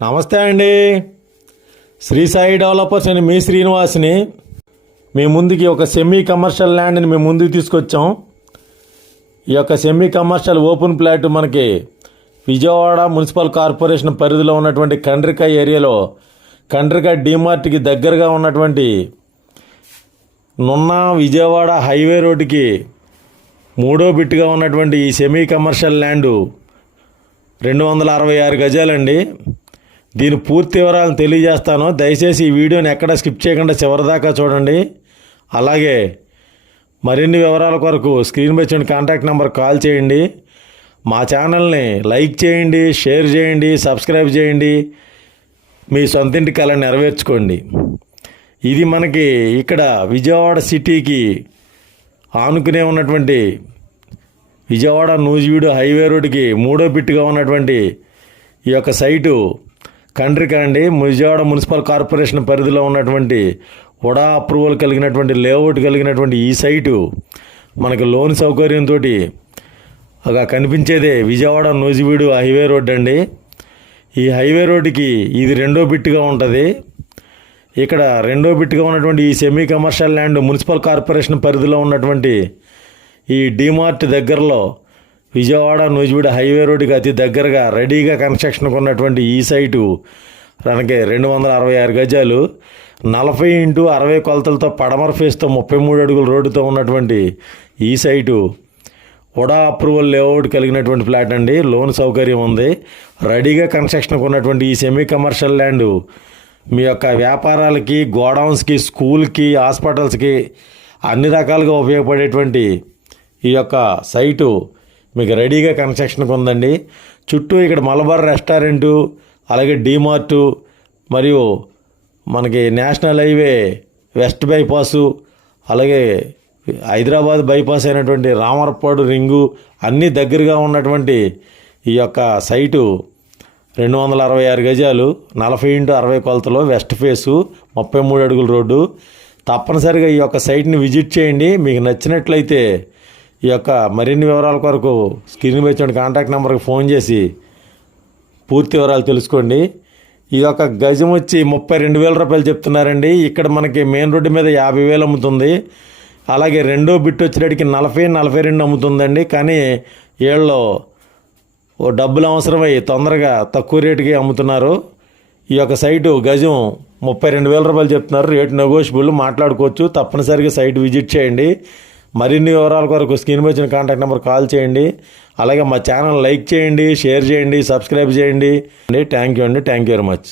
నమస్తే అండి. శ్రీ సాయి డెవలపర్స్ అని మీ శ్రీనివాస్ని మీ ముందుకి ఒక సెమీ కమర్షియల్ ల్యాండ్ని మేము ముందుకు తీసుకొచ్చాం. ఈ యొక్క సెమీ కమర్షియల్ ఓపెన్ ప్లాట్ మనకి విజయవాడ మున్సిపల్ కార్పొరేషన్ పరిధిలో ఉన్నటువంటి కండ్రిక ఏరియాలో కండ్రిక డీమార్ట్కి దగ్గరగా ఉన్నటువంటి నున్న విజయవాడ హైవే రోడ్డుకి మూడో బిట్టుగా ఉన్నటువంటి ఈ సెమీ కమర్షియల్ ల్యాండు రెండు వందల అరవై ఆరు గజాలండి. దీని పూర్తి వివరాలను తెలియజేస్తాను. దయచేసి ఈ వీడియోని ఎక్కడ స్కిప్ చేయకుండా చివరిదాకా చూడండి. అలాగే మరిన్ని వివరాల కొరకు స్క్రీన్ పై చూడండి కాంటాక్ట్ నెంబర్ కాల్ చేయండి. మా ఛానల్ని లైక్ చేయండి షేర్ చేయండి సబ్స్క్రైబ్ చేయండి. మీ సొంతింటి కళ నెరవేర్చుకోండి. ఇది మనకి ఇక్కడ విజయవాడ సిటీకి ఆనుకునే ఉన్నటువంటి విజయవాడ నూజివీడు హైవే రోడ్డుకి మూడో బిట్టుగా ఉన్నటువంటి ఈ యొక్క సైటు కండ్రికండి విజయవాడ మున్సిపల్ కార్పొరేషన్ పరిధిలో ఉన్నటువంటి వడా అప్రూవల్ కలిగినటువంటి లేఅవుట్ కలిగినటువంటి ఈ సైటు మనకి లోన్ సౌకర్యంతో అలా కనిపించేదే విజయవాడ నూజివీడు హైవే రోడ్ అండి. ఈ హైవే రోడ్డుకి ఇది రెండో బిట్టుగా ఉంటుంది. ఇక్కడ రెండో బిట్టుగా ఉన్నటువంటి ఈ semi commercial land municipal corporation పరిధిలో ఉన్నటువంటి ఈ డిమార్ట్ దగ్గరలో విజయవాడ నూజివీడు హైవే రోడ్డుకి అతి దగ్గరగా రెడీగా కన్స్ట్రక్షన్కి ఉన్నటువంటి ఈ సైటు. మనకి రెండు వందల అరవై ఆరు గజాలు నలభై ఇంటూ అరవై కొలతలతో పడమర ఫేస్తో ముప్పై మూడు అడుగుల రోడ్డుతో ఉన్నటువంటి ఈ సైటు. ఉడా అప్రూవల్ లేఅవుట్ కలిగినటువంటి ఫ్లాట్ అండి. లోన్ సౌకర్యం ఉంది. రెడీగా కన్స్ట్రక్షన్కి ఉన్నటువంటి ఈ సెమీ కమర్షియల్ ల్యాండ్ మీ యొక్క వ్యాపారాలకి గోడౌన్స్కి స్కూల్కి హాస్పిటల్స్కి అన్ని రకాలుగా ఉపయోగపడేటువంటి ఈ యొక్క సైటు. మీకు రెడీగా కన్స్ట్రక్షన్కి ఉందండి. చుట్టూ ఇక్కడ మలబార్ రెస్టారెంటు అలాగే డీమార్టు మరియు మనకి నేషనల్ హైవే వెస్ట్ బైపాసు అలాగే హైదరాబాద్ బైపాస్ అయినటువంటి రామరపాడు రింగు అన్నీ దగ్గరగా ఉన్నటువంటి ఈ యొక్క సైటు రెండు వందల అరవై ఆరు గజాలు నలభై ఇంటూ అరవై కొలతలో వెస్ట్ ఫేసు ముప్పై మూడు అడుగుల రోడ్డు. తప్పనిసరిగా ఈ యొక్క సైట్ని విజిట్ చేయండి. మీకు నచ్చినట్లయితే ఈ యొక్క మరిన్ని వివరాల కొరకు స్క్రీన్ మీద చూడండి కాంటాక్ట్ నెంబర్కి ఫోన్ చేసి పూర్తి వివరాలు తెలుసుకోండి. ఈ యొక్క గజం వచ్చి ముప్పై రెండు వేల రూపాయలు చెప్తున్నారండి. ఇక్కడ మనకి మెయిన్ రోడ్డు మీద యాభై వేలు అమ్ముతుంది. అలాగే రెండో బిట్ వచ్చేటికి నలభై నలభై రెండు అమ్ముతుందండి. కానీ వీళ్ళు ఓ డబ్బులు అవసరమై తొందరగా తక్కువ రేటుకి అమ్ముతున్నారు. ఈ యొక్క సైటు గజం ముప్పై రెండు వేల రూపాయలు చెప్తున్నారు. రేటు నెగోషియబుల్ మాట్లాడుకోవచ్చు. తప్పనిసరిగా సైట్ విజిట్ చేయండి. మరిన్ని వివరాల కొరకు స్క్రీన్ మీద వచ్చిన కాంటాక్ట్ నెంబర్ కాల్ చేయండి. అలాగే మా ఛానల్ లైక్ చేయండి షేర్ చేయండి సబ్స్క్రైబ్ చేయండి. థ్యాంక్ యూ అండి. Thank you very much